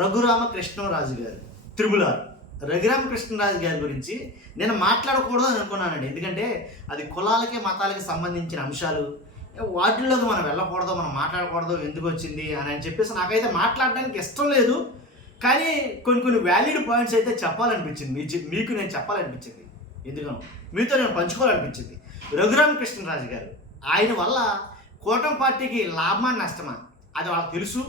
రఘురామకృష్ణరాజు గారు త్రిబులార్ రఘురామకృష్ణరాజు గారి గురించి నేను మాట్లాడకూడదు అని అనుకున్నానండి. ఎందుకంటే అది కులాలకి మతాలకి సంబంధించిన అంశాలు, వాటిల్లోకి మనం వెళ్ళకూడదు, మనం మాట్లాడకూడదు, ఎందుకు వచ్చింది అని చెప్పేసి నాకైతే మాట్లాడడానికి ఇష్టం లేదు. కానీ కొన్ని వ్యాలిడ్ పాయింట్స్ అయితే చెప్పాలనిపించింది, మీకు నేను చెప్పాలనిపించింది, ఎందుకనో మీతో నేను పంచుకోవాలనిపించింది. రఘురామకృష్ణరాజు గారు, ఆయన వల్ల కూటమి పార్టీకి లాభమా నష్టమా అది వాళ్ళకి తెలుసు,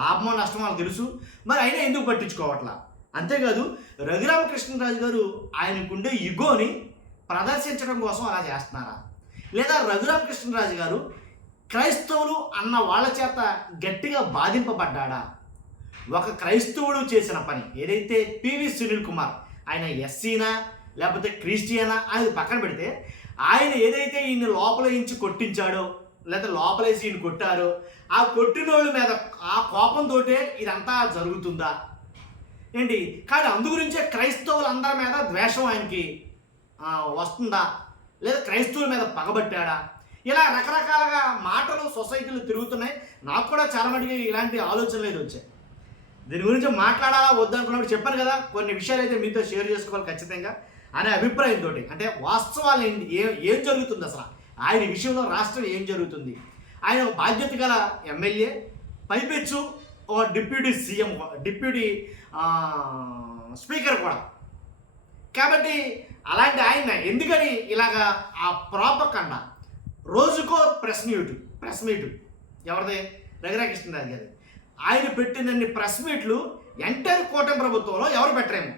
లాభమో నష్టమో వాళ్ళకి తెలుసు. మరి అయినా ఎందుకు పట్టించుకోవట్లా? అంతేకాదు, రఘురామకృష్ణరాజు గారు ఆయనకుండే ఇగోని ప్రదర్శించడం కోసం అలా చేస్తున్నారా, లేదా రఘురామకృష్ణరాజు గారు క్రైస్తవులు అన్న వాళ్ళ చేత గట్టిగా బాధింపబడ్డా? ఒక క్రైస్తవుడు చేసిన పని ఏదైతే పివి సునీల్ కుమార్, ఆయన ఎస్సీనా లేకపోతే క్రిస్టియనా అనేది పక్కన పెడితే, ఆయన ఏదైతే ఈయన లోపల ఇంచి కొట్టించాడో లేదా లోపలేసి ఈయన కొట్టారో, ఆ కొట్టినోళ్ళ మీద ఆ కోపంతో ఇదంతా జరుగుతుందా ఏంటి? కానీ అందుగురించే క్రైస్తవులందరి మీద ద్వేషం ఆయనకి వస్తుందా, లేదా క్రైస్తవుల మీద పగబట్టాడా? ఇలా రకరకాలుగా మాటలు సొసైటీలో తిరుగుతున్నాయి. నాకు కూడా చాలా మటుకి ఇలాంటి ఆలోచనలు అయితే వచ్చాయి. దీని గురించి మాట్లాడాలా వద్దనుకున్నప్పుడు చెప్పాను కదా, కొన్ని విషయాలు అయితే మీతో షేర్ చేసుకోవాలి ఖచ్చితంగా అనే అభిప్రాయంతో. అంటే వాస్తవాలు ఏం జరుగుతుంది, అసలు ఆయన విషయంలో రాష్ట్రం ఏం జరుగుతుంది? ఆయన ఒక బాధ్యత గల ఎమ్మెల్యే, పైపెచ్చు ఒక డిప్యూటీ సీఎం, డిప్యూటీ స్పీకర్ కూడా. కాబట్టి అలాంటి ఆయన ఎందుకని ఇలాగా ఆ ప్రాపకండ రోజుకో ప్రెస్ మీటు ఎవరిది? రఘురామకృష్ణరాజు గారి. ఆయన పెట్టినన్ని ప్రెస్ మీట్లు ఎంటైర్ కూటమి ప్రభుత్వంలో ఎవరు పెట్టరేమో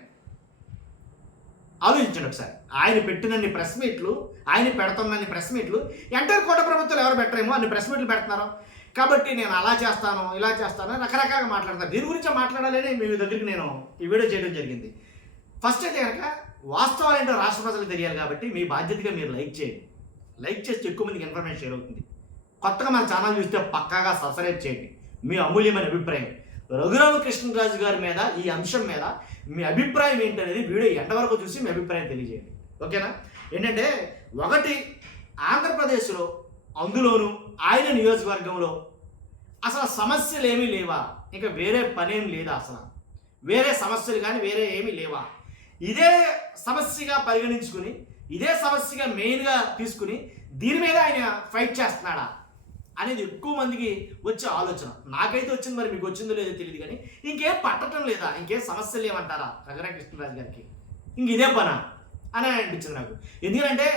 ఆలోచించండి ఒకసారి. ఆయన పెట్టినన్ని ప్రెస్ మీట్లు, ఆయన పెడుతున్నన్ని ప్రెస్ మీట్లు ఎంటైర్ కూటమి ప్రభుత్వాలు ఎవరు పెట్టరేమో అన్ని ప్రెస్ మీట్లు పెడుతున్నారు. కాబట్టి నేను అలా చేస్తాను, ఇలా చేస్తాను, రకరకాలుగా మాట్లాడతాను. దీని గురించి మాట్లాడాలని మీ దగ్గరికి నేను ఈ వీడియో చేయడం జరిగింది. ఫస్ట్ అయితే కనుక వాస్తవాలు ఏంటో రాష్ట్ర ప్రజలకు తెలియాలి కాబట్టి మీ బాధ్యతగా మీరు లైక్ చేయండి. లైక్ చేస్తే ఎక్కువ మందికి ఇన్ఫర్మేషన్ షేర్ అవుతుంది. కొత్తగా మన ఛానల్ చూస్తే పక్కాగా సబ్స్క్రైబ్ చేయండి. మీ అమూల్యమైన అభిప్రాయం రఘురామకృష్ణరాజు గారి మీద, ఈ అంశం మీద మీ అభిప్రాయం ఏంటనేది వీడియో ఎంతవరకు చూసి మీ అభిప్రాయం తెలియజేయండి. ఓకేనా? ఏంటంటే ఒకటి, ఆంధ్రప్రదేశ్లో అందులోనూ ఆయన నియోజకవర్గంలో అసలు సమస్యలు ఏమీ లేవా? ఇంకా వేరే పనేం లేదా? అసలు వేరే సమస్యలు కానీ వేరే ఏమీ లేవా? ఇదే సమస్యగా పరిగణించుకుని, ఇదే సమస్యగా మెయిన్గా తీసుకుని దీని మీద ఆయన ఫైట్ చేస్తున్నాడా అనేది ఎక్కువ మందికి వచ్చే ఆలోచన. నాకైతే వచ్చింది, మరి మీకు వచ్చిందో లేదో తెలియదు. కానీ ఇంకేం పట్టడం లేదా, ఇంకేం సమస్యలు ఏమంటారా రఘురామకృష్ణరాజు గారికి? ఇంక ఇదే పనా అని అనిపించింది నాకు. ఎందుకంటే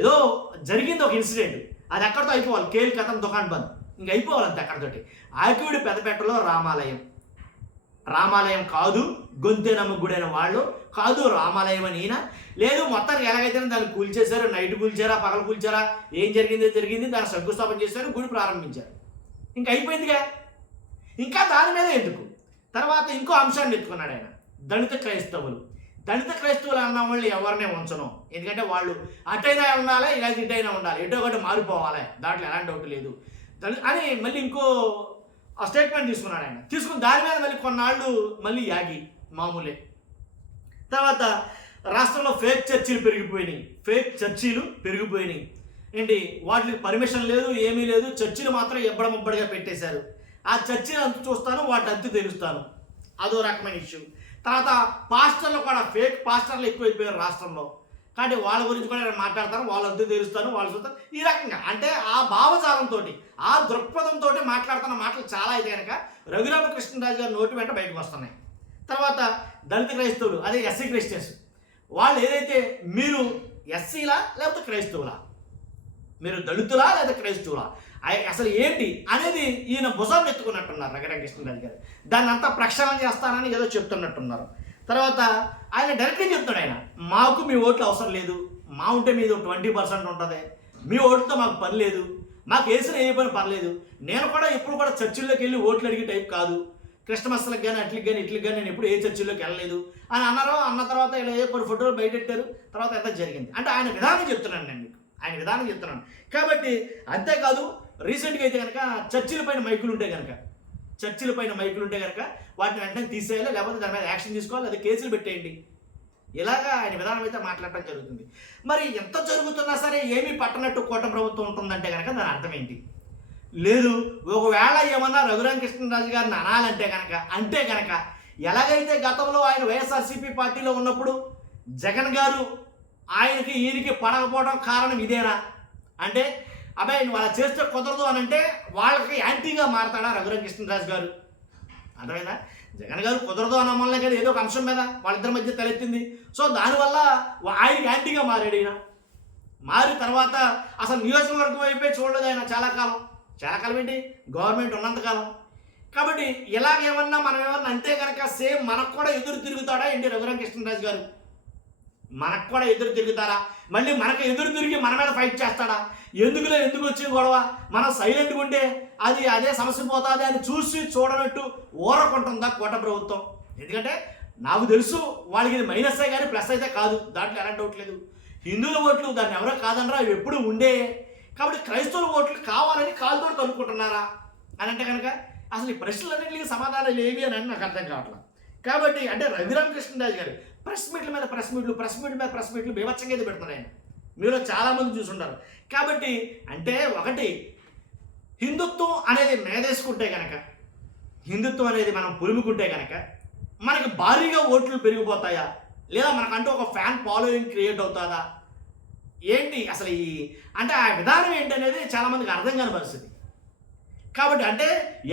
ఏదో జరిగింది ఒక ఇన్సిడెంట్, అది అక్కడితో అయిపోవాలి. కేల్ కథం దుకాణం బంద్, ఇంక అయిపోవాలంతే అక్కడితోటి. ఆకివీడి పెద్దపేటలో రామాలయం కాదు, గొంతెనమ్మ గుడైన వాళ్ళు కాదు రామాలయం అని ఈయన లేదు. మొత్తానికి ఎలాగైతే దాన్ని కూల్చేశారు, నైట్ కూల్చారా, పగలు కూల్చారా, ఏం జరిగిందో జరిగింది, దాన్ని శంకుస్థాపన చేశారు, గుడి ప్రారంభించారు, ఇంక అయిపోయిందిగా. ఇంకా దాని మీద ఎందుకు? తర్వాత ఇంకో అంశాన్ని ఎత్తుకున్నాడు ఆయన, దళిత క్రైస్తవులు అన్న వాళ్ళు ఎవరినే ఉంచను. ఎందుకంటే వాళ్ళు అటైనా ఉండాలి, ఇలా ఇటైనా ఉండాలి, ఎటో ఒకటి మారిపోవాలి, దాంట్లో ఎలాంటి ఒకటి లేదు అని మళ్ళీ ఇంకో స్టేట్మెంట్ తీసుకున్నాడు ఆయన. తీసుకుని దాని మీద మళ్ళీ కొన్నాళ్ళు మళ్ళీ యాగి మామూలే. తర్వాత రాష్ట్రంలో ఫేక్ చర్చీలు పెరిగిపోయినాయి. ఏంటి? వాటికి పర్మిషన్ లేదు, ఏమీ లేదు. చర్చిలు మాత్రం ఎబ్బడముబ్బడిగా పెట్టేశారు. ఆ చర్చిలు అంతు చూస్తాను, వాటి అంతు తెలుస్తాను, అదో రకమైన ఇష్యూ. తర్వాత పాస్టర్లు కూడా, ఫేక్ పాస్టర్లు ఎక్కువైపోయారు రాష్ట్రంలో. కాబట్టి వాళ్ళ గురించి కూడా నేను మాట్లాడతాను, వాళ్ళ అంతు తెలుస్తాను, వాళ్ళు చూస్తాను, ఈ రకంగా. అంటే ఆ భావజాలంతో, ఆ దృక్పథంతో మాట్లాడుతున్న మాటలు చాలా అయితే కనుక రఘురామకృష్ణరాజు గారి నోటి వెంట బయటకు వస్తున్నాయి. తర్వాత దళిత క్రైస్తవులు, అదే ఎస్సీ క్రిస్టియన్స్, వాళ్ళు ఏదైతే మీరు ఎస్సీలా లేకపోతే క్రైస్తవులా, మీరు దళితులా లేదా క్రైస్తవులా, అసలు ఏంటి అనేది ఈయన భుజాన్ని ఎత్తుకున్నట్టున్నారు రఘురామకృష్ణరాజు గారు. దాన్ని అంతా ప్రక్షాళన చేస్తానని ఏదో చెప్తున్నట్టున్నారు. తర్వాత ఆయన డైరెక్ట్గా చెప్తాడు, ఆయన మాకు మీ ఓట్లు అవసరం లేదు, మా ఉంటే మీది 20% ఉంటుంది, మీ ఓట్లతో మాకు పని లేదు, మాకు వేసిన ఏ పని పర్లేదు, నేను కూడా ఎప్పుడు కూడా చర్చిల్లోకి వెళ్ళి ఓట్లు అడిగే టైప్ కాదు, క్రిస్టమస్లకు కానీ అట్లకి కానీ ఇట్లకి కానీ నేను ఎప్పుడు ఏ చర్చిల్లోకి వెళ్ళలేదు అని అన్నారు. అన్న తర్వాత ఇలా కొన్ని ఫోటోలు బయటెట్టారు. తర్వాత ఎంత జరిగింది అంటే ఆయన విధానం చెప్తున్నాను నేను మీకు, ఆయన విధానం చెప్తున్నాను. కాబట్టి అంతేకాదు, రీసెంట్గా అయితే కనుక చర్చిల పైన మైకులు ఉంటే కనుక వాటిని వెంటనే తీసేయాలి, లేకపోతే దాని మీద యాక్షన్ తీసుకోవాలి, లేదా కేసులు పెట్టేయండి. ఇలాగా ఆయన విధానం అయితే మాట్లాడటం జరుగుతుంది. మరి ఎంత జరుగుతున్నా సరే ఏమీ పట్టనట్టు కూటమి ప్రభుత్వం ఉంటుందంటే కనుక దాని అర్థం ఏంటి? లేదు ఒకవేళ ఏమన్నా రఘురామకృష్ణరాజు గారిని అంటే కనుక ఎలాగైతే గతంలో ఆయన వైఎస్ఆర్సీపీ పార్టీలో ఉన్నప్పుడు జగన్ గారు ఈయనకి పడకపోవడం కారణం ఇదేనా అంటే అబ్బాయి నువ్వు అలా చేస్తే కుదరదు అని అంటే వాళ్ళకి యాంటీగా మారతాడా రఘురామకృష్ణరాజు గారు? అర్థమైందా? జగన్ గారు కుదరదు అన్న వల్లనే కదా ఏదో ఒక అంశం మీద వాళ్ళిద్దరి మధ్య తలెత్తింది. సో దానివల్ల ఆయనకి యాంటీగా మారాడు. ఈయన మారి తర్వాత అసలు నియోజకవర్గం అయిపోయి చూడలేదు ఆయన చాలా కాలం ఏంటి గవర్నమెంట్ ఉన్నంతకాలం. కాబట్టి ఇలాగేమన్నా మనం ఏమన్నా అంటే కనుక సేమ్ మనకు కూడా ఎదురు తిరుగుతాడా ఏంటి రఘురామకృష్ణరాజు గారు? మనకు కూడా ఎదురు తిరుగుతారా? మళ్ళీ మనకు ఎదురు తిరిగి మన మీద ఫైట్ చేస్తాడా? ఎందుకు వచ్చే గొడవ? మనం సైలెంట్గా ఉంటే అదే సమస్య పోతుంది అని చూడనట్టు ఊరకుంటుందా కూటమి ప్రభుత్వం? ఎందుకంటే నాకు తెలుసు వాళ్ళకి ఇది మైనస్సే కానీ ప్లస్ అయితే కాదు, దాంట్లో ఎలాంటి డౌట్ లేదు. హిందువుల ఓట్లు దాన్ని ఎవరో కాదనరా, అవి ఎప్పుడు ఉండే. కాబట్టి క్రైస్తవుల ఓట్లు కావాలని కాలుతోటి తనుకుంటున్నారా అని అంటే కనుక అసలు ఈ ప్రశ్నలన్నింటికి సమాధానాలు ఏవి అని నాకు అర్థం కావట్లేదు. కాబట్టి అంటే రఘురామకృష్ణరాజు గారు ప్రెస్ మీట్ల మీద ప్రెస్ మీట్లు బీభత్సంగా అయితే పెడుతున్నారు ఆయన. మీరు చాలామంది చూసుంటారు. కాబట్టి అంటే ఒకటి హిందుత్వం అనేది మేదేసుకుంటే కనుక, హిందుత్వం అనేది మనం పులుముకుంటే కనుక మనకి భారీగా ఓట్లు పెరిగిపోతాయా, లేదా మనకంటూ ఒక ఫ్యాన్ ఫాలోయింగ్ క్రియేట్ అవుతుందా ఏంటి అసలు అంటే ఆ విధానం ఏంటి అనేది చాలామందికి అర్థం కాని పరిస్థితి. కాబట్టి అంటే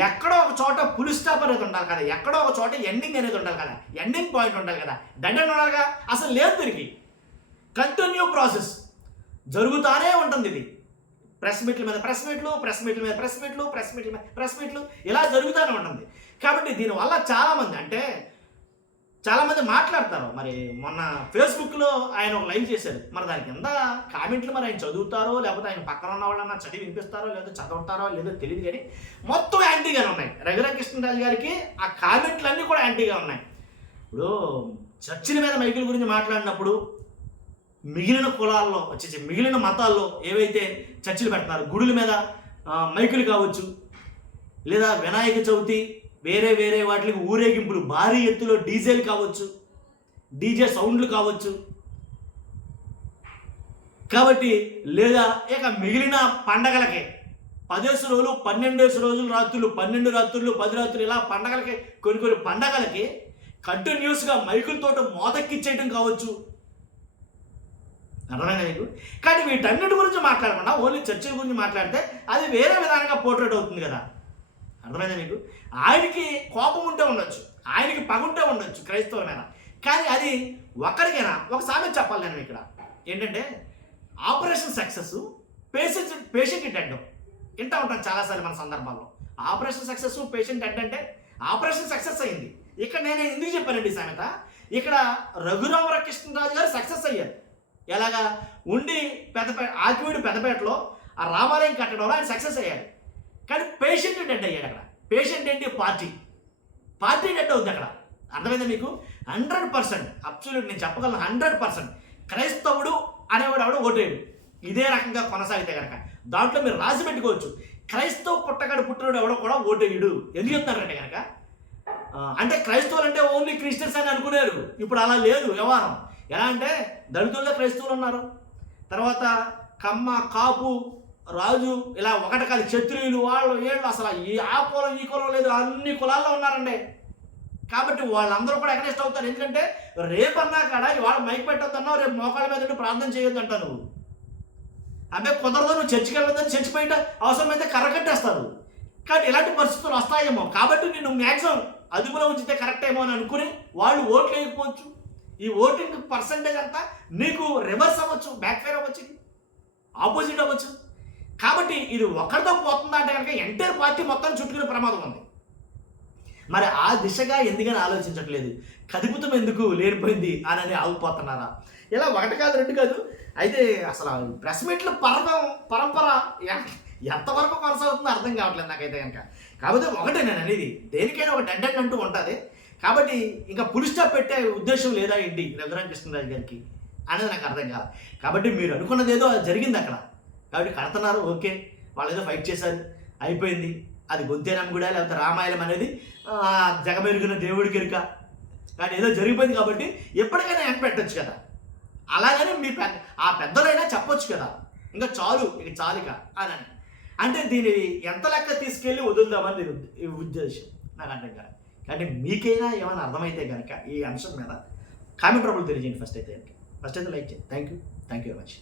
ఎక్కడో ఒక చోట పులి స్టాప్ అనేది ఉండాలి కదా, ఎక్కడో ఒక చోట ఎండింగ్ అనేది ఉండాలి కదా, ఎండింగ్ పాయింట్ ఉండాలి కదా, డెడ్ ఎండ్ ఉండాలిగా. అసలు లేదు, తిరిగి కంటిన్యూ ప్రాసెస్ జరుగుతూనే ఉంటుంది. ఇది ప్రెస్ మీట్ల మీద ప్రెస్ మీట్లు ఇలా జరుగుతూనే ఉంటుంది. కాబట్టి దీనివల్ల చాలామంది మాట్లాడతారు. మరి మొన్న ఫేస్బుక్లో ఆయన ఒక లైవ్ చేశారు. మరి దాని కింద కామెంట్లు మరి ఆయన చదువుతారో లేకపోతే ఆయన పక్కన ఉన్న వాళ్ళన్నా చదివి వినిపిస్తారో లేదో చదువుతారో లేదో తెలియదు, కానీ మొత్తం యాంటీగానే ఉన్నాయి. రఘురామకృష్ణరాజు గారికి ఆ కామెంట్లన్నీ కూడా యాంటీగా ఉన్నాయి. ఇప్పుడు చర్చిల మీద మైకుల గురించి మాట్లాడినప్పుడు మిగిలిన కులాల్లో మిగిలిన మతాల్లో ఏవైతే చర్చిలు పెడుతున్నారు, గుడుల మీద మైకులు కావచ్చు, లేదా వినాయక చవితి వేరే వాటికి ఊరేగింపులు భారీ ఎత్తులో డీజేలు కావచ్చు, డీజే సౌండ్లు కావచ్చు. కాబట్టి లేదా ఇక మిగిలిన పండగలకి 10 రోజులు 12 రాత్రులు 12 రాత్రులు 10 రాత్రులు ఇలా పండగలకి కొన్ని పండగలకి కంటిన్యూస్గా మైకులతో మోదక్కిచ్చేయడం కావచ్చు. అర్థమైనా మీకు? కానీ వీటన్నిటి గురించి మాట్లాడకుండా ఓన్లీ చర్చల గురించి మాట్లాడితే అది వేరే విధానంగా పోర్ట్రేట్ అవుతుంది కదా. అర్థమైందా మీకు? ఆయనకి కోపం ఉంటే ఉండొచ్చు, ఆయనకి పగుంటే ఉండొచ్చు క్రైస్తవుల మీద, కానీ అది ఒకరికైనా ఒక సామెత చెప్పాలి నేను ఇక్కడ. ఏంటంటే ఆపరేషన్ సక్సెస్ పేషెంట్ డెడ్ వింటూ ఉంటాను చాలాసార్లు మన సందర్భాల్లో. ఆపరేషన్ సక్సెస్ పేషెంట్ డెడ్ అంటే ఆపరేషన్ సక్సెస్ అయింది. ఇక్కడ నేను ఎందుకు చెప్పానండి సామెత, ఇక్కడ రఘురామకృష్ణరాజు గారు సక్సెస్ అయ్యారు. ఎలాగా ఉండి ఆకివీడు పెద్దపేటలో ఆ రామాలయం కట్టడంలో ఆయన సక్సెస్ అయ్యాడు. కానీ పేషెంట్ డెడ్ అయ్యాడు. అక్కడ పేషెంట్ ఏంటి? పార్టీ డెడ్ అవుతుంది అక్కడ. అర్థమైందా మీకు? 100% అబ్సల్యూట్ నేను చెప్పగలను. 100% క్రైస్తవుడు అనేవాడు ఎవడో ఓటేడు. ఇదే రకంగా కొనసాగితే కనుక దాంట్లో మీరు రాసి పెట్టుకోవచ్చు, క్రైస్తవ పుట్టినోడు ఎవడో కూడా ఓటేయుడు. ఎందుకు చెప్తారంటే కనుక అంటే క్రైస్తవులు అంటే ఓన్లీ క్రిస్టియన్స్ అని అనుకునేరు. ఇప్పుడు అలా లేదు వ్యవహారం. ఎలా అంటే దళితుల్లో క్రైస్తవులు ఉన్నారు, తర్వాత కమ్మ, కాపు, రాజు, ఇలా ఒకటి కాదు క్షత్రియులు, వాళ్ళు అసలు ఆ కులం ఈ కులం లేదు, అన్ని కులాల్లో ఉన్నారండి. కాబట్టి వాళ్ళందరూ కూడా ఎగనెస్ట్ అవుతారు. ఎందుకంటే రేపన్నా కాడ ఇవాళ మైక్ పెట్టొద్దన్నావు, రేపు మోకాళ్ళ మీద ప్రార్థన చేయొద్దంటా నువ్వు. అబ్బాయి కుదరదు, నువ్వు చర్చికి వెళ్ళొద్దని చర్చి బయట అవసరమైతే కర్రకట్టేస్తారు. కాబట్టి ఇలాంటి పరిస్థితులు వస్తాయేమో, కాబట్టి నేను మ్యాక్సిమం అదుపులో ఉంచితే కరెక్ట్ ఏమో అని అనుకుని వాళ్ళు ఓట్లు వేయకపోవచ్చు. ఈ ఓటింగ్ పర్సంటేజ్ అంతా నీకు రివర్స్ అవ్వచ్చు, బ్యాక్ ఫైర్ అవ్వచ్చు, ఆపోజిట్ అవ్వచ్చు. కాబట్టి ఇది ఒక్కడితో పోతుందా అంటే కనుక ఎంటైర్ పార్టీ మొత్తం చుట్టుకునే ప్రమాదం ఉంది. మరి ఆ దిశగా ఎందుకని ఆలోచించట్లేదు, కదుపుతం ఎందుకు లేనిపోయింది అని ఆగిపోతున్నారా? ఇలా ఒకటి కాదు రెండు కాదు. అయితే అసలు ప్రెస్ మీట్ల పరంపర ఎంతవరకు కొనసాగుతుందో అర్థం కావట్లేదు నాకైతే కనుక. కాకపోతే ఒకటే నేను అనేది, దేనికైనా ఒక డెడ్ ఎండ్ అంటూ ఉంటుంది. కాబట్టి ఇంకా పులి స్టాప్ పెట్టే ఉద్దేశం లేదా ఏంటి రఘురామకృష్ణరాజు గారికి అనేది నాకు అర్థం కాదు. కాబట్టి మీరు అనుకున్నది ఏదో జరిగింది అక్కడ, కాబట్టి కడుతున్నారు, ఓకే, వాళ్ళు ఏదో ఫైట్ చేశారు, అయిపోయింది. అది గొంతేనమ్మ కూడా లేకపోతే రామాయణం అనేది జగమెరుగున దేవుడికి ఎరుక, కానీ ఏదో జరిగిపోయింది కాబట్టి ఎప్పటికైనా ఎండ పెట్టచ్చు కదా. అలాగని మీ ఆ పెద్దలైనా చెప్పొచ్చు కదా, ఇంకా చాలు ఇక చాలిక అని. అంటే దీని ఎంత లెక్క తీసుకెళ్ళి వదులుదామని దీని ఈ ఉద్దేశం నాకు అర్థం కాదు. కానీ మీకైనా ఏమైనా అర్థమైతే కనుక ఈ అంశం మీద కామెంట్ రూపంలో తెలియజేయండి. ఫస్ట్ అయితే లైక్ చేయండి. Thank you very much.